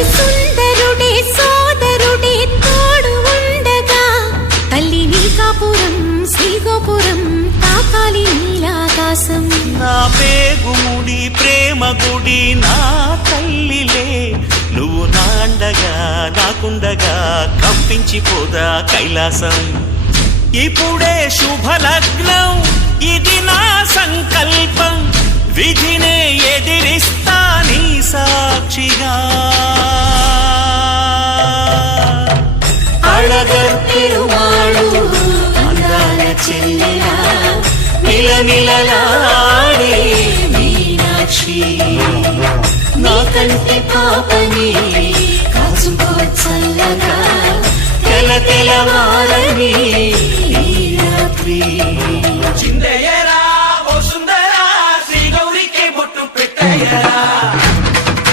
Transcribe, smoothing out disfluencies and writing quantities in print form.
అతి సుందరుడే సోదరుడే తోడు ఉండగా తల్లి నీ కాపురం శ్రీగోపురం తాకాలి నీలాకాశం. నా పేగుముడి ప్రేమ గుడి నా తల్లిలే, నువ్వు నాండగా నాకుండగా కంపించిపోదా కైలాసం. ఇప్పుడే శుభలగ్నం ఇది నా సంకల్పం, విధినే ఎదిరిస్తా నీ సాక్షిగా. అళగర్ పెరుమాళు అందాల చెల్లెలా మిలమిలలాడే మీనాక్షి, నీ కంటి పాపని కాచుకో చల్లగా తెల తెలవారని ఈ రాత్రి.